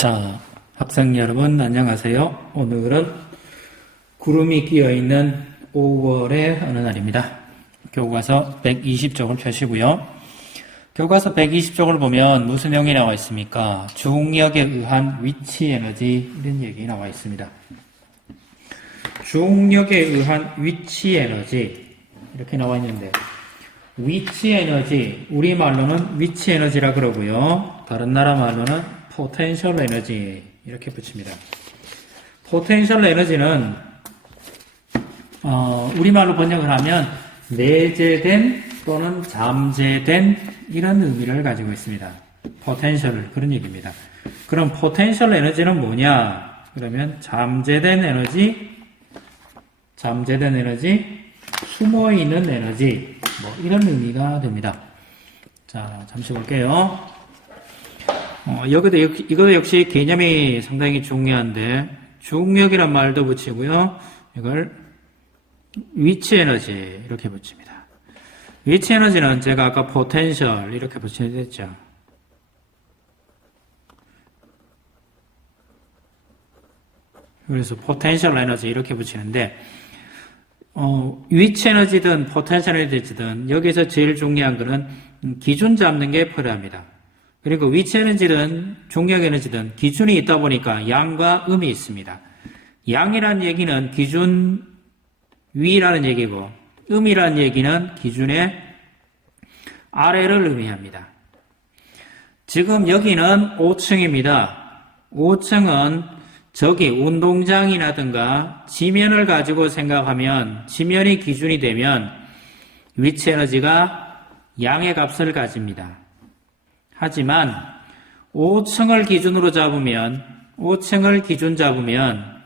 자, 학생 여러분 안녕하세요. 오늘은 구름이 끼어있는 5월의 어느 날입니다. 교과서 120쪽을 펴시고요. 교과서 120쪽을 보면 무슨 내용이 나와 있습니까? 중력에 의한 위치 에너지 이런 얘기 나와 있습니다. 중력에 의한 위치 에너지 이렇게 나와 있는데 위치 에너지 우리말로는 위치 에너지라 그러고요. 다른 나라 말로는 포텐셜 에너지 이렇게 붙입니다. 포텐셜 에너지는 우리말로 번역을 하면 내재된 또는 잠재된 이런 의미를 가지고 있습니다. 포텐셜 그런 얘기입니다. 그럼 포텐셜 에너지는 뭐냐? 그러면 잠재된 에너지, 숨어있는 에너지 뭐 이런 의미가 됩니다. 자, 잠시 볼게요. 이것도 역시 개념이 상당히 중요한데 중력이란 말도 붙이고요. 이걸 위치 에너지 이렇게 붙입니다. 위치 에너지는 제가 아까 포텐셜 이렇게 붙여냈죠. 그래서 포텐셜 에너지 이렇게 붙이는데 위치 에너지든 포텐셜 에너지든 여기서 제일 중요한 거는 기준 잡는 게 필요합니다. 그리고 위치 에너지든 중력 에너지든 기준이 있다 보니까 양과 음이 있습니다. 양이라는 얘기는 기준 위라는 얘기고 음이라는 얘기는 기준의 아래를 의미합니다. 지금 여기는 5층입니다. 5층은 저기 운동장이라든가 지면을 가지고 생각하면 지면이 기준이 되면 위치 에너지가 양의 값을 가집니다. 하지만 5층을 기준으로 잡으면 5층을 기준 잡으면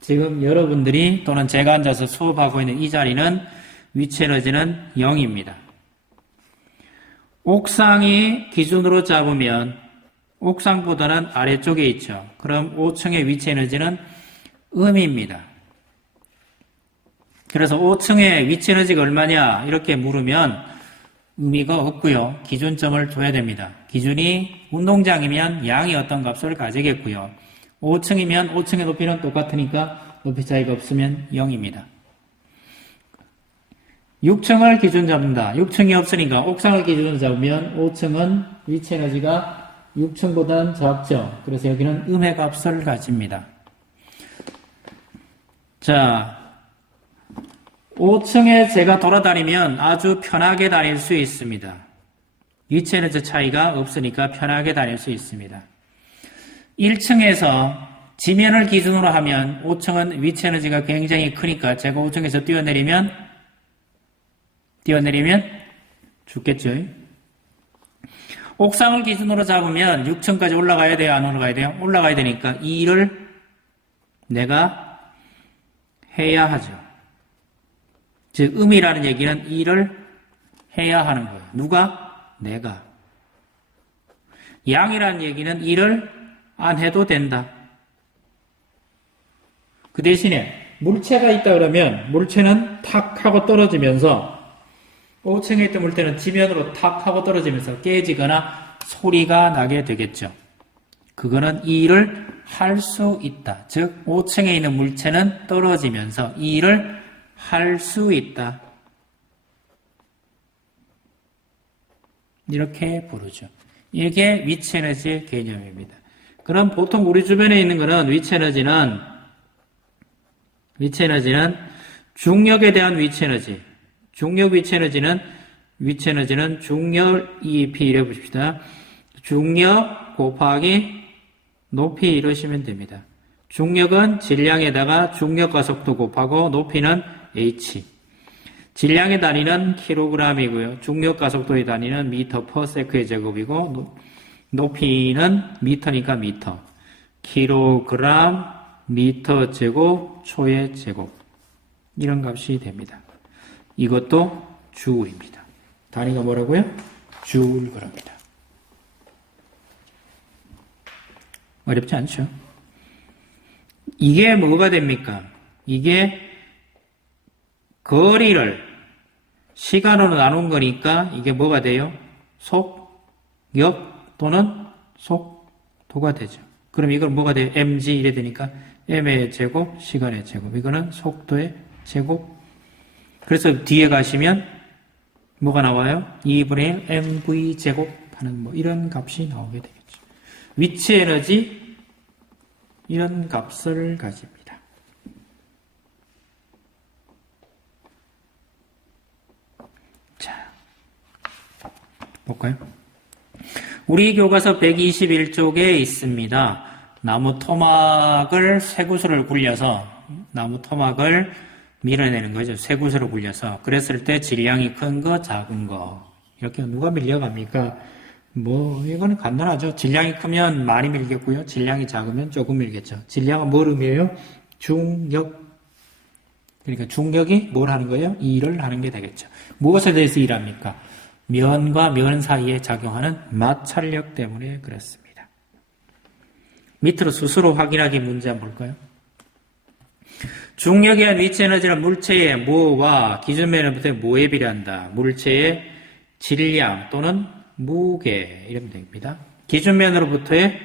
지금 여러분들이 또는 제가 앉아서 수업하고 있는 이 자리는 위치 에너지는 0입니다. 옥상이 기준으로 잡으면 옥상보다는 아래쪽에 있죠. 그럼 5층의 위치 에너지는 음입니다. 그래서 5층의 위치 에너지가 얼마냐 이렇게 물으면 의미가 없고요. 기준점을 둬야 됩니다. 기준이 운동장이면 양이 어떤 값을 가지겠고요. 5층이면 5층의 높이는 똑같으니까 높이 차이가 없으면 0입니다. 6층을 기준 잡는다. 6층이 없으니까 옥상을 기준으로 잡으면 5층은 위치 에너지가 6층보다는 작죠. 그래서 여기는 음의 값을 가집니다. 자, 5층에 제가 돌아다니면 아주 편하게 다닐 수 있습니다. 위치 에너지 차이가 없으니까 편하게 다닐 수 있습니다. 1층에서 지면을 기준으로 하면 5층은 위치 에너지가 굉장히 크니까 제가 5층에서 뛰어내리면 죽겠죠. 옥상을 기준으로 잡으면 6층까지 올라가야 돼요? 안 올라가야 돼요? 올라가야 되니까 이 일을 내가 해야 하죠. 즉 음이라는 얘기는 이 일을 해야 하는 거예요. 누가? 내가. 양이라는 얘기는 일을 안 해도 된다. 그 대신에 물체가 있다 그러면 물체는 탁 하고 떨어지면서 5층에 있던 물체는 지면으로 탁 하고 떨어지면서 깨지거나 소리가 나게 되겠죠. 그거는 이 일을 할 수 있다. 즉 5층에 있는 물체는 떨어지면서 이 일을 할 수 있다. 이렇게 부르죠. 이게 위치 에너지의 개념입니다. 그럼 보통 우리 주변에 있는 거는 위치 에너지는 중력에 대한 위치 에너지. 중력 위치 에너지는 중력 EEP 이래 보십시다. 중력 곱하기 높이 이러시면 됩니다. 중력은 질량에다가 중력 가속도 곱하고 높이는 h. 질량의 단위는 킬로그램이고요. 중력 가속도의 단위는 미터 퍼 세크의 제곱이고 높이는 미터니까 미터. 킬로그램 미터 제곱 초의 제곱. 이런 값이 됩니다. 이것도 주울입니다. 단위가 뭐라고요? 주울 그럽니다. 어렵지 않죠? 이게 뭐가 됩니까? 이게 거리를 시간으로 나눈 거니까 이게 뭐가 돼요? 속력 또는 속도가 되죠. 그럼 이걸 뭐가 돼요? mg 이래 되니까 m의 제곱, 시간의 제곱. 이거는 속도의 제곱. 그래서 뒤에 가시면 뭐가 나와요? 2분의 1 mv 제곱 하는 뭐 이런 값이 나오게 되겠죠. 위치 에너지 이런 값을 가집니다. 자, 볼까요? 우리 교과서 121쪽에 있습니다. 나무 토막을 쇠구슬을 굴려서 나무 토막을 밀어내는 거죠. 쇠구슬을 굴려서. 그랬을 때 질량이 큰 거, 작은 거. 이렇게 누가 밀려갑니까? 뭐 이거는 간단하죠. 질량이 크면 많이 밀겠고요. 질량이 작으면 조금 밀겠죠. 질량은 뭘 의미해요? 중력. 그러니까 중력이 뭘 하는 거예요? 일을 하는 게 되겠죠. 무엇에 대해서 일합니까? 면과 면 사이에 작용하는 마찰력 때문에 그렇습니다. 밑으로 스스로 확인하기 문제 한번 볼까요? 중력에 의한 위치 에너지는 물체의 모와 기준면으로부터의 모에 비례한다. 물체의 질량 또는 무게 이러면 됩니다. 기준면으로부터의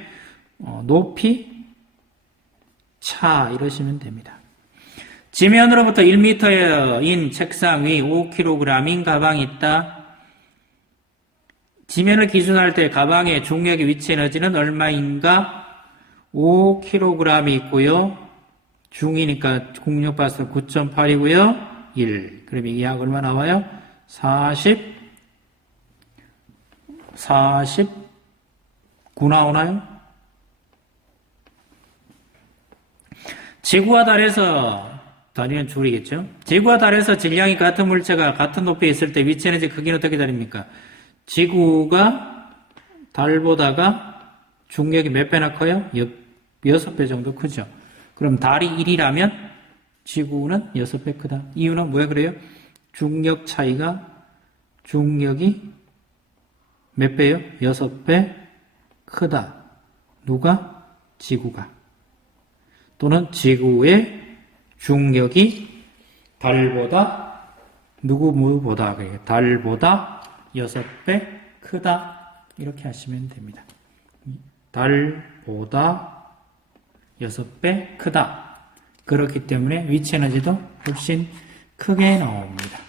높이, 차 이러시면 됩니다. 지면으로부터 1m인 책상 위 5kg인 가방이 있다. 지면을 기준할 때 가방의 중력의 위치 에너지는 얼마인가? 5kg이 있고요. 중이니까 공력받아서 9.8이고요. 1. 그럼 이게 약 얼마 나와요? 49 나오나요? 지구와 달에서, 달이는 줄이겠죠? 지구와 달에서 질량이 같은 물체가 같은 높이에 있을 때 위치 에너지 크기는 어떻게 다릅니까? 지구가 달보다가 중력이 몇 배나 커요? 6배 정도 크죠. 그럼 달이 1이라면 지구는 6배 크다. 이유는 뭐야 그래요? 중력 차이가 중력이 몇 배요? 6배 크다. 누가? 지구가. 또는 지구의 중력이 달보다 누구보다 달보다 6배 크다. 이렇게 하시면 됩니다. 달보다 6배 크다. 그렇기 때문에 위치 에너지도 훨씬 크게 나옵니다.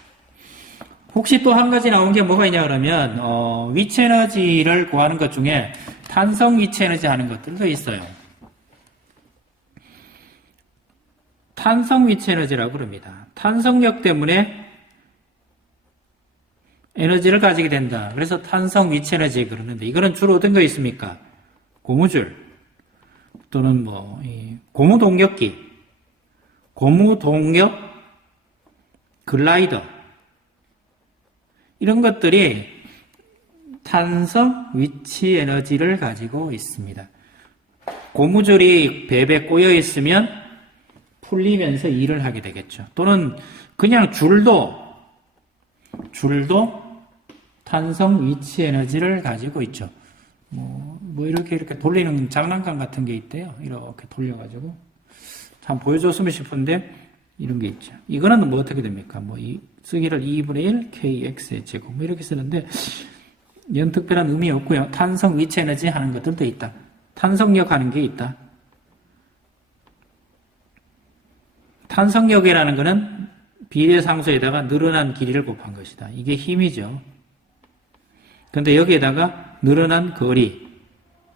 혹시 또 한 가지 나온 게 뭐가 있냐 그러면 위치 에너지를 구하는 것 중에 탄성 위치 에너지 하는 것들도 있어요. 탄성 위치 에너지라고 그럽니다. 탄성력 때문에 에너지를 가지게 된다. 그래서 탄성 위치 에너지 그러는데 이거는 주로 어떤 거 있습니까? 고무줄 또는 고무동력기, 고무동력 글라이더 이런 것들이 탄성 위치 에너지를 가지고 있습니다. 고무줄이 배에 꼬여 있으면 풀리면서 일을 하게 되겠죠. 또는 그냥 줄도 탄성 위치 에너지를 가지고 있죠. 이렇게 돌리는 장난감 같은 게 있대요. 이렇게 돌려가지고. 참 보여줬으면 싶은데, 이런 게 있죠. 이거는 어떻게 됩니까? 쓰기를 2분의 1 kx의 제곱. 이렇게 쓰는데, 이런 특별한 의미 없고요. 탄성 위치 에너지 하는 것들도 있다. 탄성력 하는 게 있다. 탄성력이라는 거는 비례상수에다가 늘어난 길이를 곱한 것이다. 이게 힘이죠. 근데 여기에다가 늘어난 거리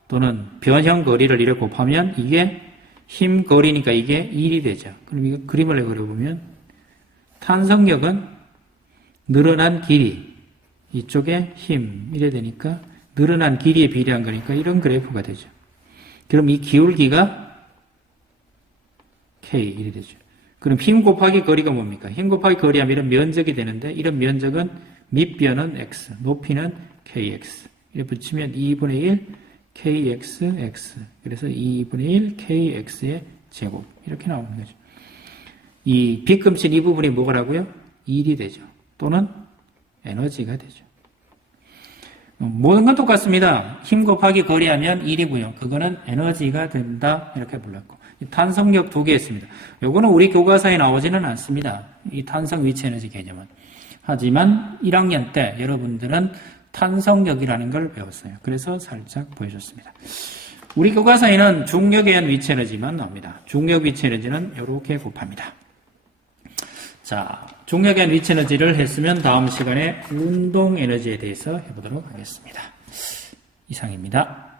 또는 변형 거리를 이렇게 곱하면 이게 힘 거리니까 이게 1이 되죠. 그럼 이거 그림을 그려보면 탄성력은 늘어난 길이 이쪽에 힘 이래 되니까 늘어난 길이에 비례한 거니까 이런 그래프가 되죠. 그럼 이 기울기가 K 이래 되죠. 그럼 힘 곱하기 거리가 뭡니까? 힘 곱하기 거리하면 이런 면적이 되는데 이런 면적은 밑변은 x, 높이는 kx. 이렇게 붙이면 2분의 1 kxx. 그래서 2분의 1 kx의 제곱. 이렇게 나오는 거죠. 이 빗금칠 이 부분이 뭐라고요? 1이 되죠. 또는 에너지가 되죠. 모든 건 똑같습니다. 힘 곱하기 거리하면 1이고요. 그거는 에너지가 된다. 이렇게 불렀고. 탄성력 두 개 있습니다. 요거는 우리 교과서에 나오지는 않습니다. 이 탄성 위치 에너지 개념은. 하지만 1학년 때 여러분들은 탄성력이라는 걸 배웠어요. 그래서 살짝 보여줬습니다. 우리 교과서에는 중력에 의한 위치 에너지만 나옵니다. 중력 위치 에너지는 이렇게 곱합니다. 자, 중력에 의한 위치 에너지를 했으면 다음 시간에 운동 에너지에 대해서 해보도록 하겠습니다. 이상입니다.